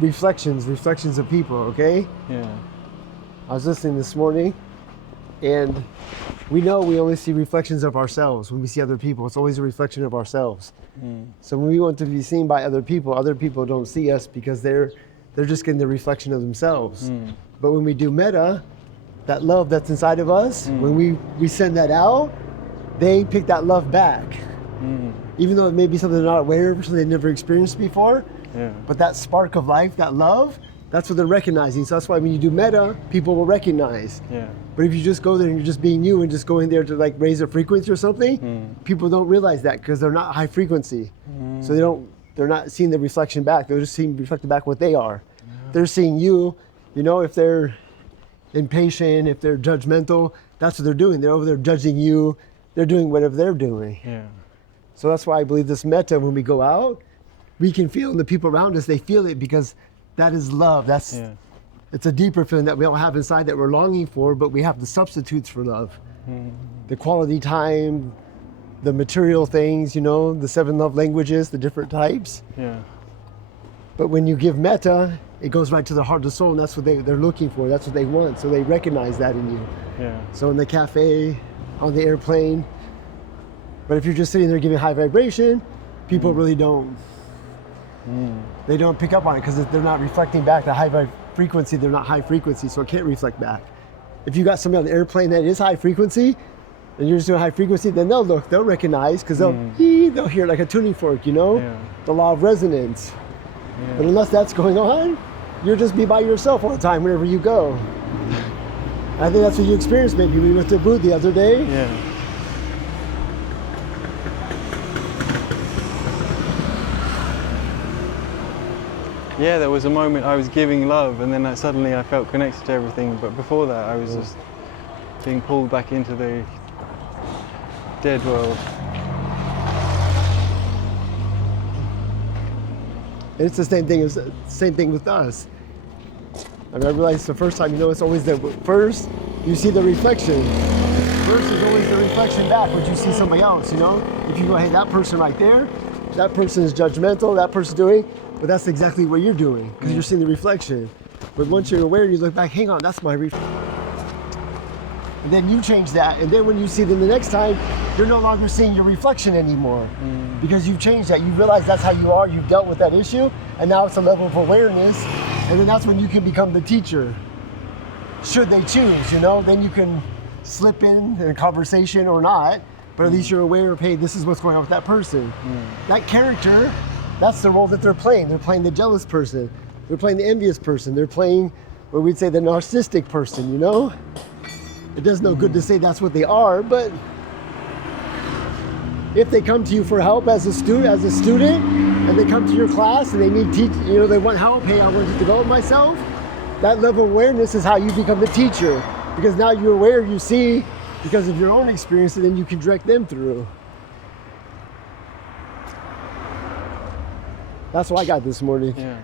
reflections of people, okay? Yeah. I was listening this morning, and we know we only see reflections of ourselves when we see other people. It's always a reflection of ourselves. So when we want to be seen by other people don't see us because they're just getting the reflection of themselves. But when we do metta, that love that's inside of us, when we send that out, they pick that love back. Even though it may be something they're not aware of, something they've never experienced before. Yeah. But that spark of life, that love, that's what they're recognizing. So that's why when you do metta, people will recognize. Yeah. But if you just go there and you're just being you and just going there to like raise a frequency or something, people don't realize that because they're not high frequency. So they're not seeing the reflection back. They're just seeing reflected back what they are. They're seeing you, if they're impatient, if they're judgmental, that's what they're doing. They're over there judging you. They're doing whatever they're doing. Yeah. So that's why I believe this metta, when we go out, we can feel, and the people around us, they feel it because that is love. It's a deeper feeling that we don't have inside that we're longing for, but we have the substitutes for love. The quality time, the material things, the 7 love languages, the different types. Yeah. But when you give metta, it goes right to the heart of the soul, and that's what they're looking for. That's what they want. So they recognize that in you. Yeah. So in the cafe, on the airplane. But if you're just sitting there giving high vibration, people really don't. They don't pick up on it because they're not reflecting back the high frequency. They're not high frequency, so it can't reflect back. If you got somebody on the airplane that is high frequency, and you're just doing high frequency, then they'll recognize because they'll hear like a tuning fork, the law of resonance. Yeah. But unless that's going on, you'll just be by yourself all the time wherever you go. I think that's what you experienced maybe. We went to a booth the other day. Yeah. Yeah, there was a moment I was giving love and then suddenly I felt connected to everything. But before that, I was just being pulled back into the dead world. And it's the same thing with us. I realized the first time, it's always that first you see the reflection. First is always the reflection back when you see somebody else, If you go, hey, that person right there, that person is judgmental, that person's doing, but that's exactly what you're doing because you're seeing the reflection. But once you're aware, you look back, hang on, that's my reflection. And then you change that. And then when you see them the next time, you're no longer seeing your reflection anymore because you've changed that. You realize that's how you are. You've dealt with that issue. And now it's a level of awareness. And then that's when you can become the teacher. Should they choose, then you can slip in a conversation or not, but at least you're aware of, hey, this is what's going on with that person. That character, that's the role that they're playing. They're playing the jealous person. They're playing the envious person. They're playing what we'd say the narcissistic person, It does no good to say that's what they are, but if they come to you for help as a student, and they come to your class and they need they want help, hey, I want to develop myself, that level of awareness is how you become the teacher. Because now you're aware, you see, because of your own experience, and then you can direct them through. That's what I got this morning. Yeah.